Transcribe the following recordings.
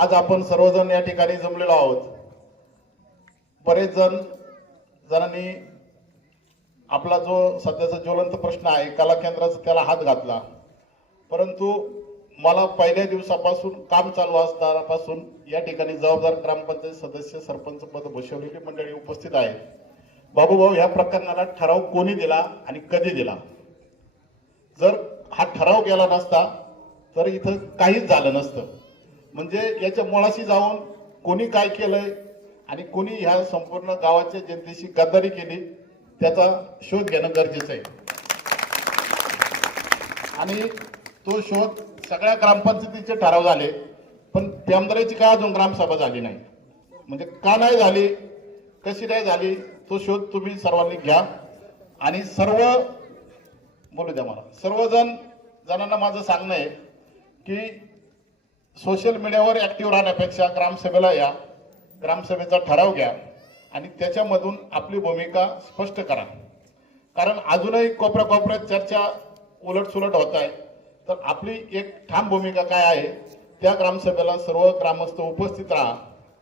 आज आपण सर्वजण या ठिकाणी जमलेलो आहोत. बरेच जण जणांनी आपला जो सध्याचा ज्वलंत प्रश्न आहे कला केंद्राचा त्याला हात घातला. परंतु मला पहिल्या दिवसापासून काम चालू असतानापासून या ठिकाणी जबाबदार ग्रामपंचायत सदस्य सरपंच पद भूषवलेली मंडळी उपस्थित आहेत. बाबूभाऊ ह्या प्रकरणाला ठराव कोणी दिला आणि कधी दिला? जर हा ठराव गेला नसता तर इथं काहीच झालं नसतं. म्हणजे याच्या मुळाशी जाऊन कोणी काय केलंय आणि कोणी ह्या संपूर्ण गावाच्या जनतेशी गद्दारी केली त्याचा शोध घेणं गरजेचं आहे. आणि तो शोध सगळ्या ग्रामपंचायतीचे ठराव झाले पण पेमदाराची काय अजून ग्रामसभा झाली नाही. म्हणजे का नाही झाली कशी नाही झाली तो शोध तुम्ही सर्वांनी घ्या. आणि सर्व बोलू द्या मला सर्वजण जणांना माझं सांगणं आहे की सोशल मीडियावर ॲक्टिव्ह राहण्यापेक्षा ग्रामसभेला या. ग्रामसभेचा ठराव घ्या आणि त्याच्यामधून आपली भूमिका स्पष्ट करा. कारण अजूनही कोपऱ्या कोपऱ्यात चर्चा उलटसुलट होत आहे. तर आपली एक ठाम भूमिका काय आहे? त्या ग्रामसभेला सर्व ग्रामस्थ उपस्थित राहा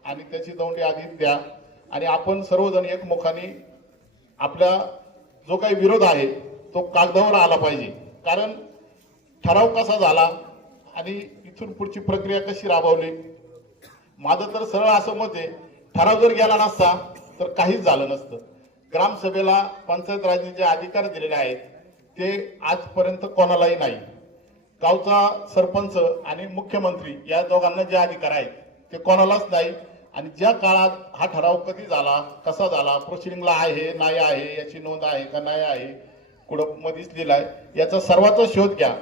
आणि त्याची दोंडी आधी द्या. आणि आपण सर्वजण एकमुखाने आपल्या जो काही विरोध आहे तो कागदावर आला पाहिजे. कारण ठराव कसा झाला आणि तिथून पुढची प्रक्रिया कशी राबवली? माझं तर सरळ असं मत आहे ठराव जर गेला नसता तर काहीच झालं नसतं. ग्रामसभेला पंचायत राजने जे अधिकार दिलेले आहेत ते आजपर्यंत कोणालाही नाही. गावचा सरपंच आणि मुख्यमंत्री या दोघांना जे अधिकार आहेत ते कोणालाच नाही. आणि ज्या काळात हा ठराव कधी झाला कसा झाला प्रोसिडिंगला आहे नाही आहे याची नोंद आहे का नाही आहे कुठं मधीच आहे याचा सर्वाचा शोध घ्या.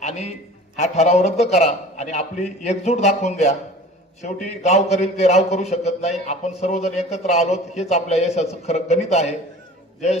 आणि हा ठराव रद्द करा आणि आपली एकजूट दाखवून द्या. शेवटी गाव करील ते राव करू शकत नाही. आपण सर्वजण एकत्र आलोत हेच आपल्या यशाचं खरं गणित आहे. जय